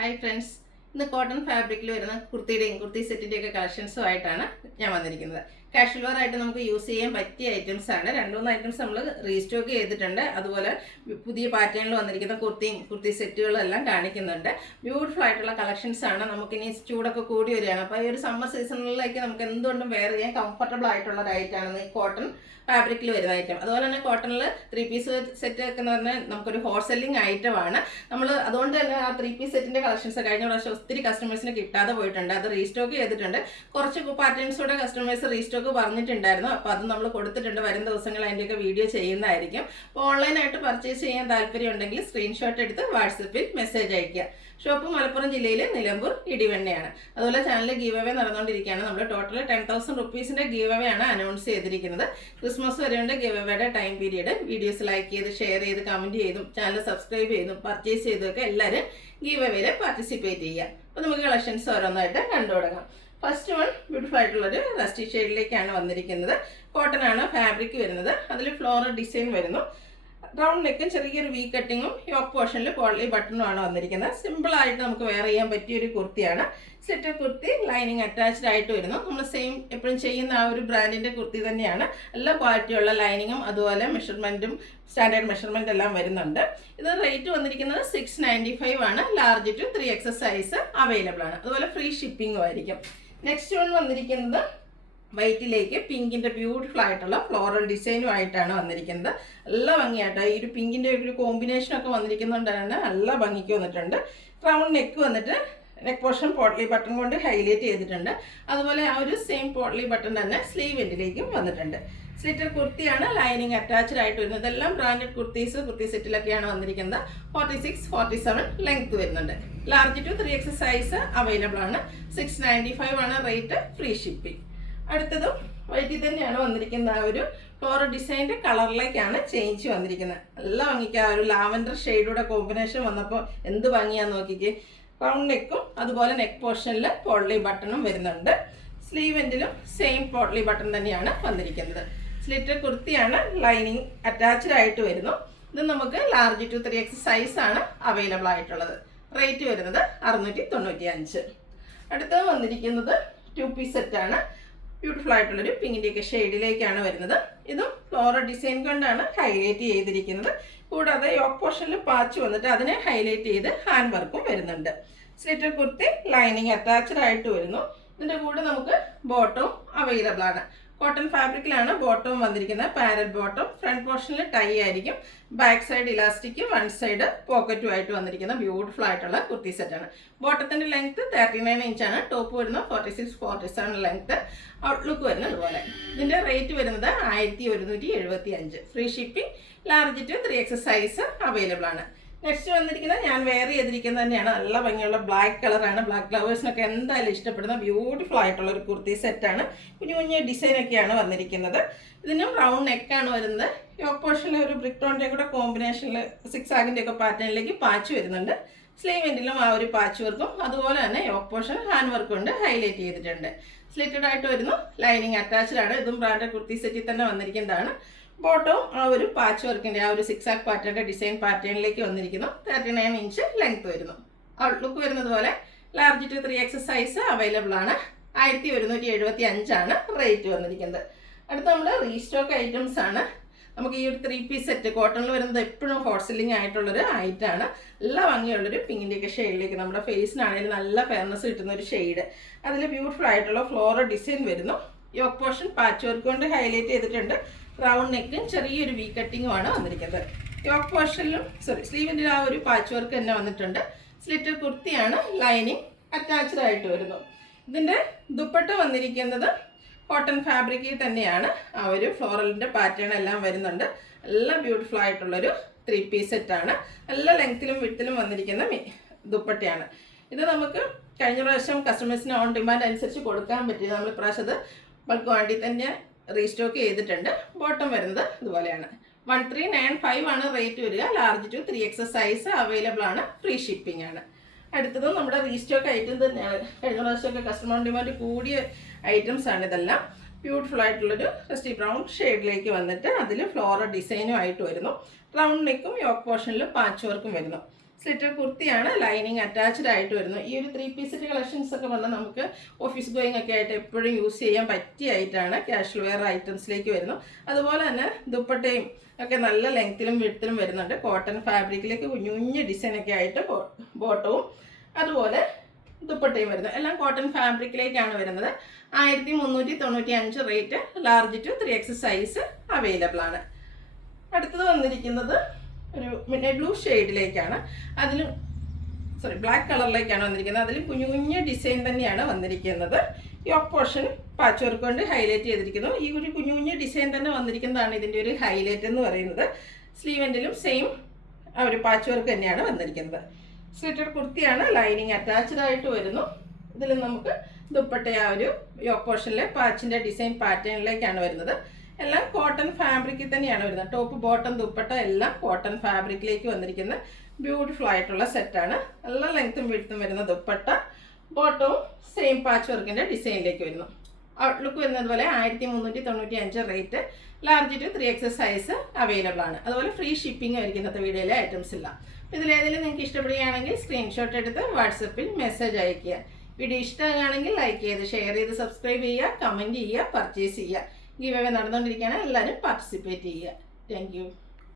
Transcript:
Hi friends, ഇന്ന് cotton ഫാബ്രിക്കിൽ വരുന്ന കുർത്തി സെറ്റിൻ്റെയൊക്കെ കളക്ഷൻസുമായിട്ടാണ് ഞാൻ വന്നിരിക്കുന്നത്. കാഷ്വൽ വെയർ ആയിട്ട് നമുക്ക് യൂസ് ചെയ്യാൻ പറ്റിയ ഐറ്റംസ് ആണ്. 2-3 ഐറ്റംസ് നമ്മൾ റീസ്റ്റോക്ക് ചെയ്തിട്ടുണ്ട്. അതുപോലെ പുതിയ പാറ്റേണിൽ വന്നിരിക്കുന്ന കുർത്തി സെറ്റുകളും എല്ലാം കാണിക്കുന്നുണ്ട്. ബ്യൂട്ടിഫുൾ ആയിട്ടുള്ള കളക്ഷൻസ് ആണ്. നമുക്കിനി ചൂടൊക്കെ കൂടി വരികയാണ്. അപ്പോൾ ഈ ഒരു സമ്മർ സീസണിലേക്ക് നമുക്ക് എന്തുകൊണ്ടും വെയർ ചെയ്യാൻ കംഫർട്ടബിൾ ആയിട്ടുള്ള ഒരു ഐറ്റമാണ് ഈ കോട്ടൺ ഫാബ്രിക്കിൽ വരുന്ന ഐറ്റം. അതുപോലെ തന്നെ കോട്ടണിൽ 3 പീസ് സെറ്റ് ഒക്കെ എന്ന് പറഞ്ഞാൽ നമുക്കൊരു ഹോട്ട് സെല്ലിംഗ് ഐറ്റമാണ്. നമ്മൾ അതുകൊണ്ട് തന്നെ ആ 3 പീസ് സെറ്റിൻ്റെ കളക്ഷൻസ് കഴിഞ്ഞ പ്രാവശ്യം ഒത്തിരി കസ്റ്റമേഴ്സിന് കിട്ടാതെ പോയിട്ടുണ്ട്. അത് റീസ്റ്റോക്ക് ചെയ്തിട്ടുണ്ട്. കുറച്ച് പാറ്റേൺസോടെ കസ്റ്റമേഴ്സ് റീസ്റ്റോക്ക് പറഞ്ഞിട്ടുണ്ടായിരുന്നു. അപ്പോൾ അത് നമ്മൾ കൊടുത്തിട്ടുണ്ട്. വരും ദിവസങ്ങൾ അതിൻ്റെയൊക്കെ വീഡിയോ ചെയ്യുന്നതായിരിക്കും. അപ്പോൾ ഓൺലൈനായിട്ട് പർച്ചേസ് ചെയ്യാൻ താല്പര്യം ഉണ്ടെങ്കിൽ സ്ക്രീൻഷോട്ട് എടുത്ത് വാട്സപ്പിൽ മെസ്സേജ് അയയ്ക്കുക. ഷോപ്പ് മലപ്പുറം ജില്ലയിൽ നിലമ്പൂർ ഇടിവണ്ണയാണ്. അതുപോലെ ചാനൽ ഗീവ് അവേ നടന്നുകൊണ്ടിരിക്കുകയാണ്. നമ്മൾ ടോട്ടൽ 10,000 റുപ്പീസിൻ്റെ ഗീവ് അവേ ആണ് അനൗൺസ് ചെയ്തിരിക്കുന്നത്. ക്രിസ്മസ് വരെയുണ്ട് ഗീവ് അവയുടെ ടൈം പീരീഡ്. വീഡിയോസ് ലൈക്ക് ചെയ്ത് ഷെയർ ചെയ്ത് കമൻറ്റ് ചെയ്തും ചാനൽ സബ്സ്ക്രൈബ് ചെയ്തും പർച്ചേസ് ചെയ്തൊക്കെ എല്ലാവരും ഗീവ് അവേയിൽ പാർട്ടിസിപ്പേറ്റ് ചെയ്യുക. അപ്പോൾ നമുക്ക് കളക്ഷൻസ് ഓരോന്നായിട്ട് കണ്ടു തുടങ്ങാം. ഫസ്റ്റ് വൺ ബ്യൂട്ടിഫുൾ ആയിട്ടുള്ളൊരു റസ്റ്റി ഷെയ്ഡിലേക്കാണ് വന്നിരിക്കുന്നത്. കോട്ടൺ ആണ് ഫാബ്രിക് വരുന്നത്. അതിൽ ഫ്ലോറൽ ഡിസൈൻ വരുന്നു. റൗണ്ട് നെക്കും ചെറിയൊരു വി കട്ടിങ്ങും യോക്ക് പോർഷനിൽ പോളി ബട്ടണും ആണ് വന്നിരിക്കുന്നത്. സിമ്പിളായിട്ട് നമുക്ക് വെയർ ചെയ്യാൻ പറ്റിയൊരു കുർത്തിയാണ്. സ്ലിറ്റർ കുർത്തി ലൈനിങ് അറ്റാച്ച്ഡ് ആയിട്ട് വരുന്നു. നമ്മൾ സെയിം എപ്പോഴും ചെയ്യുന്ന ആ ഒരു ബ്രാൻഡിൻ്റെ കുർത്തി തന്നെയാണ്. എല്ലാ ക്വാളിറ്റിയുള്ള ലൈനിങ്ങും അതുപോലെ മെഷർമെൻറ്റും സ്റ്റാൻഡേർഡ് മെഷർമെൻ്റ് എല്ലാം വരുന്നുണ്ട്. ഇത് റേറ്റ് വന്നിരിക്കുന്നത് 695 ആണ്. Large to 3XS size available ആണ്. അതുപോലെ ഫ്രീ ഷിപ്പിംഗും ആയിരിക്കും. നെക്സ്റ്റ് വൺ വന്നിരിക്കുന്നത് വൈറ്റിലേക്ക് പിങ്കിൻ്റെ ബ്യൂട്ടിഫുൾ ആയിട്ടുള്ള ഫ്ലോറൽ ഡിസൈനും ആയിട്ടാണ് വന്നിരിക്കുന്നത്. നല്ല ഭംഗിയായിട്ട് ഈ ഒരു പിങ്കിൻ്റെ ഒരു കോമ്പിനേഷനൊക്കെ വന്നിരിക്കുന്നതുകൊണ്ടാണ് നല്ല ഭംഗിക്ക് വന്നിട്ടുണ്ട്. റൗണ്ട് നെക്ക് വന്നിട്ട് നെക്ക് പോർഷൻ പോട്ട്ലി ബട്ടൺ കൊണ്ട് ഹൈലൈറ്റ് ചെയ്തിട്ടുണ്ട്. അതുപോലെ ആ ഒരു സെയിം പോട്ട്ലി ബട്ടൺ തന്നെ സ്ലീവ് എൻഡിലേക്കും വന്നിട്ടുണ്ട്. സ്ലിറ്റർ കുർത്തിയാണ് ലൈനിങ് അറ്റാച്ച്ഡ് ആയിട്ട് വരുന്നത്. ഇതെല്ലാം ബ്രാൻഡഡ് കുർത്തി സെറ്റിലൊക്കെയാണ് വന്നിരിക്കുന്നത്. 46-47 ലെങ്ത് വരുന്നുണ്ട്. Large to 3XS size available ആണ്. 695 ആണ് റേറ്റ്, ഫ്രീ ഷിപ്പിംഗ്. അടുത്തതും വൈറ്റിൽ തന്നെയാണ് വന്നിരിക്കുന്നത്. ആ ഒരു ഫ്ലോറൽ ഡിസൈൻ്റെ കളറിലേക്കാണ് ചേഞ്ച് വന്നിരിക്കുന്നത്. നല്ല ഭംഗിക്ക് ആ ഒരു ലാവൻഡർ ഷെയ്ഡൂടെ കോമ്പിനേഷൻ വന്നപ്പോൾ എന്ത് ഭംഗിയാന്ന് നോക്കിക്കേ. റൗണ്ട് നെക്കും അതുപോലെ നെക്ക് പോർഷനിൽ പോട്ട്ലി ബട്ടണും വരുന്നുണ്ട്. സ്ലീവ് എൻഡിലും സെയിം പോട്ട്ലി ബട്ടൺ തന്നെയാണ് വന്നിരിക്കുന്നത്. സ്ലിറ്റർ കുർത്തിയാണ് ലൈനിങ് അറ്റാച്ച്ഡ് ആയിട്ട് വരുന്നു. ഇത് നമുക്ക് ലാർജ് ടു 3XS സൈസാണ് അവൈലബിൾ ആയിട്ടുള്ളത്. റേറ്റ് വരുന്നത് 695. അടുത്തത് വന്നിരിക്കുന്നത് 2 പീസ് സെറ്റാണ്. ബ്യൂട്ടിഫുൾ ആയിട്ടുള്ളൊരു പിങ്കിൻ്റെയൊക്കെ ഷെയ്ഡിലേക്കാണ് വരുന്നത്. ഇതും ഫ്ലോറൽ ഡിസൈൻ കൊണ്ടാണ് ഹൈലൈറ്റ് ചെയ്തിരിക്കുന്നത്. കൂടാതെ യോക്ക് പോർഷനിൽ പാച്ച് വന്നിട്ട് അതിനെ ഹൈലൈറ്റ് ചെയ്ത് ഹാൻഡ് വർക്കും വരുന്നുണ്ട്. സ്ലിറ്റർ കുർത്തി ലൈനിങ് അറ്റാച്ച്ഡ് ആയിട്ട് വരുന്നു. ഇതിൻ്റെ കൂടെ നമുക്ക് ബോട്ടവും അവൈലബിൾ ആണ്. കോട്ടൺ ഫാബ്രിക്കിലാണ് ബോട്ടവും വന്നിരിക്കുന്നത്. Parallel bottom. ഫ്രണ്ട് പോർഷനിൽ ടൈ ആയിരിക്കും. Back side elastic, one side പോക്കറ്റും ആയിട്ട് വന്നിരിക്കുന്ന ബ്യൂട്ടിഫുൾ ആയിട്ടുള്ള കുർത്തി സെറ്റാണ്. ബോട്ടത്തിൻ്റെ ലെങ്ത് 39 ഇഞ്ചാണ്. ടോപ്പ് വരുന്നത് 46-47 ലെങ്ത്. ഔട്ട്ലുക്ക് വരുന്നത് ഇതുപോലെ. ഇതിൻ്റെ റേറ്റ് വരുന്നത് 1175. Free shipping. Large to 3XS size available ആണ്. നെക്സ്റ്റ് വന്നിരിക്കുന്നത് ഞാൻ വെയർ ചെയ്തിരിക്കുന്നത് തന്നെയാണ്. നല്ല ഭംഗിയുള്ള ബ്ലാക്ക് കളറാണ്. ബ്ലാക്ക് ഫ്ലവേഴ്സിനൊക്കെ എന്തായാലും ഇഷ്ടപ്പെടുന്ന ബ്യൂട്ടിഫുൾ ആയിട്ടുള്ള ഒരു കുർത്തി സെറ്റാണ്. കുഞ്ഞു ഡിസൈനൊക്കെയാണ് വന്നിരിക്കുന്നത്. ഇതിനും റൗണ്ട് നെക്കാണ് വരുന്നത്. യോക്ക് പോർഷനിൽ ഒരു ബ്രിക്ക് ടോണിൻ്റെ കൂടെ കോമ്പിനേഷനിൽ 6 ആഗിൻ്റെ ഒക്കെ പാറ്റേണിലേക്ക് പാച്ച് വരുന്നുണ്ട്. സ്ലീവ് എൻഡിലും ആ ഒരു പാച്ച് വർക്കും അതുപോലെ തന്നെ യോക്ക് പോർഷൻ ഹാൻഡ് വർക്കും കൊണ്ട് ഹൈലൈറ്റ് ചെയ്തിട്ടുണ്ട്. സ്ലിറ്റഡ് ആയിട്ട് വരുന്നു. ലൈനിങ് അറ്റാച്ച്ഡ് ആണ്. ഇതും ബ്രാൻഡഡ് കുർത്തി സെറ്റിൽ തന്നെ വന്നിരിക്കുന്നതാണ്. ബോട്ടവും ആ ഒരു പാച്ച് വർക്കിൻ്റെ ആ ഒരു 6 ആഗ് പാറ്റേണിൻ്റെ ഡിസൈൻ പാറ്റേണിലേക്ക് വന്നിരിക്കുന്നു. 39 ഇഞ്ച് ലെങ്ത് വരുന്നു. ഔട്ട്ലുക്ക് വരുന്നത് പോലെ large to 3XS size available ആണ്. 1175 ആണ് റേറ്റ് വന്നിരിക്കുന്നത്. അടുത്ത നമ്മൾ റീസ്റ്റോക്ക് ഐറ്റംസ് ആണ്. നമുക്ക് ഈ ഒരു 3 പീസ് സെറ്റ് കോട്ടണിൽ വരുന്നത് എപ്പോഴും ഹോട്ട് സെല്ലിംഗ് ആയിട്ടുള്ളൊരു ഐറ്റമാണ്. നല്ല ഭംഗിയുള്ളൊരു പിങ്കിൻ്റെയൊക്കെ ഷെയ്ഡിലേക്ക് നമ്മുടെ ഫേസിനാണെങ്കിലും നല്ല ഫെയർനെസ് കിട്ടുന്ന ഒരു ഷെയ്ഡ്. അതിൽ ബ്യൂട്ടിഫുൾ ആയിട്ടുള്ള ഫ്ലോറൽ ഡിസൈൻ വരുന്നു. യോക്ക് പോർഷൻ പാച്ച് വർക്ക് കൊണ്ട് ഹൈലൈറ്റ് ചെയ്തിട്ടുണ്ട്. റൗണ്ട് നെക്കും ചെറിയൊരു വി കട്ടിങ്ങുമാണ് വന്നിരിക്കുന്നത്. യോക്ക് പോർഷനിലും സ്ലീവിൻ്റെ ആ ഒരു പാച്ച് വർക്ക് തന്നെ വന്നിട്ടുണ്ട്. സ്ലിറ്റർ കുർത്തിയാണ് ലൈനിങ് അറ്റാച്ച്ഡ് ആയിട്ട് വരുന്നു. ഇതിൻ്റെ ദുപ്പട്ട വന്നിരിക്കുന്നത് കോട്ടൺ ഫാബ്രിക്കിൽ തന്നെയാണ്. ആ ഒരു ഫ്ലോറലിൻ്റെ പാറ്റേൺ എല്ലാം വരുന്നുണ്ട്. നല്ല ബ്യൂട്ടിഫുൾ ആയിട്ടുള്ളൊരു 3 പീസ് സെറ്റാണ്. നല്ല ലെങ്ത്തിലും വിഡ്ത്തിലും വന്നിരിക്കുന്ന ദുപ്പട്ടയാണ്. ഇത് നമുക്ക് കഴിഞ്ഞ പ്രാവശ്യം കസ്റ്റമേഴ്സിന് ഓൺ ഡിമാൻഡ് അനുസരിച്ച് കൊടുക്കാൻ പറ്റിയത്. നമ്മൾ ഇപ്രാവശ്യം അത് ബൾക്ക് ക്വാണ്ടിറ്റി തന്നെ റീസ്റ്റോക്ക് ചെയ്തിട്ടുണ്ട്. ബോട്ടം വരുന്നത് ഇതുപോലെയാണ്. 1395 ആണ് റേറ്റ് വരിക. Large to 3XS size available ആണ്. ഫ്രീ ഷിപ്പിംഗ് ആണ്. അടുത്തതും നമ്മുടെ റീസ്റ്റോക്ക് ഐറ്റം തന്നെയാണ്. കഴിഞ്ഞ പ്രാവശ്യമൊക്കെ കസ്റ്റമർ ഡിമാൻഡ് കൂടിയ ഐറ്റംസ് ആണ് ഇതെല്ലാം. ബ്യൂട്ടിഫുൾ ആയിട്ടുള്ളൊരു റസ്റ്റി ബ്രൗൺ ഷെയ്ഡിലേക്ക് വന്നിട്ട് അതിൽ ഫ്ലോറൽ ഡിസൈനും ആയിട്ട് വരുന്നു. റൗണ്ട് നെക്കും യോക്ക് പോർഷനിൽ പാച്ച് വർക്കും വരുന്നു. സ്ലിറ്റഡ് കുർത്തിയാണ്, ലൈനിങ് അറ്റാച്ച്ഡ് ആയിട്ട് വരുന്നു. ഈ ഒരു 3 പീസ് സെറ്റ് കളക്ഷൻസ് ഒക്കെ വന്നാൽ നമുക്ക് ഓഫീസ് ഗോയിങ് ഒക്കെ ആയിട്ട് എപ്പോഴും യൂസ് ചെയ്യാൻ പറ്റിയ ആയിട്ടാണ് കാഷ്വൽ വെയർ ഐറ്റംസിലേക്ക് വരുന്നു. അതുപോലെ തന്നെ ദുപ്പട്ടയും ഒക്കെ നല്ല ലെങ്ത്തിലും വിഡ്ത്തിലും വരുന്നുണ്ട്. കോട്ടൺ ഫാബ്രിക്കിലേക്ക് കുഞ്ഞു കുഞ്ഞു ഡിസൈനൊക്കെ ആയിട്ട് ബോട്ടവും അതുപോലെ ദുപ്പട്ടയും വരുന്നത് എല്ലാം കോട്ടൺ ഫാബ്രിക്കിലേക്കാണ് വരുന്നത്. 1395 rate. Large to 3X size available ആണ്. അടുത്തത് വന്നിരിക്കുന്നത് ഒരു മിഡ്നൈറ്റ് ബ്ലൂ ഷെയ്ഡിലേക്കാണ്. അതിലും ബ്ലാക്ക് കളറിലേക്കാണ് വന്നിരിക്കുന്നത്. അതിൽ കുഞ്ഞു കുഞ്ഞു ഡിസൈൻ തന്നെയാണ് വന്നിരിക്കുന്നത്. യോക്ക് പോർഷൻ പാച്ച് വർക്ക് കൊണ്ട് ഹൈലൈറ്റ് ചെയ്തിരിക്കുന്നു. ഈ ഒരു കുഞ്ഞു കുഞ്ഞു ഡിസൈൻ തന്നെ വന്നിരിക്കുന്നതാണ് ഇതിൻ്റെ ഒരു ഹൈലൈറ്റ് എന്ന് പറയുന്നത്. സ്ലീവെൻറ്റിലും സെയിം ആ ഒരു പാച്ച് വർക്ക് തന്നെയാണ് വന്നിരിക്കുന്നത്. സ്ലിറ്റഡ് കുർത്തിയാണ്, ലൈനിങ് അറ്റാച്ച്ഡ് ആയിട്ട് വരുന്നു. ഇതിൽ നമുക്ക് ദുപ്പട്ട ആ ഒരു യോക്ക് പോർഷനിലെ പാച്ചിൻ്റെ ഡിസൈൻ പാറ്റേണിലേക്കാണ് വരുന്നത്. എല്ലാം കോട്ടൺ ഫാബ്രിക്കിൽ തന്നെയാണ് വരുന്നത്. ടോപ്പ് ബോട്ടം ദുപ്പട്ട എല്ലാം കോട്ടൺ ഫാബ്രിക്കിലേക്ക് വന്നിരിക്കുന്ന ബ്യൂട്ടിഫുൾ ആയിട്ടുള്ള സെറ്റാണ്. നല്ല ലെങ്ത്തും വിഡ്ത്തും വരുന്ന ദുപ്പട്ട, ബോട്ടവും സെയിം പാച്ച് വർക്കിൻ്റെ ഡിസൈനിലേക്ക് വരുന്നു. ഔട്ട്ലുക്ക് വരുന്നത് പോലെ 1395 rate. Large to 3X size available ആണ്. അതുപോലെ ഫ്രീ ഷിപ്പിംഗ് ആയിരിക്കും ഇന്നത്തെ വീഡിയോയിലെ ഐറ്റംസ് ഇല്ല. ഇതിലേതെങ്കിലും നിങ്ങൾക്ക് ഇഷ്ടപ്പെടുകയാണെങ്കിൽ സ്ക്രീൻഷോട്ട് എടുത്ത് വാട്സപ്പിൽ മെസ്സേജ് അയയ്ക്കുക. വീഡിയോ ഇഷ്ടമാണെങ്കിൽ ലൈക്ക് ചെയ്ത് ഷെയർ ചെയ്ത് സബ്സ്ക്രൈബ് ചെയ്യുക, കമൻറ്റ് ചെയ്യുക, പർച്ചേസ് ചെയ്യുക. ഗിവ് അവേ നടന്നുകൊണ്ടിരിക്കുകയാണ്. എല്ലാവരും പാർട്ടിസിപ്പേറ്റ് ചെയ്യുക. Thank you.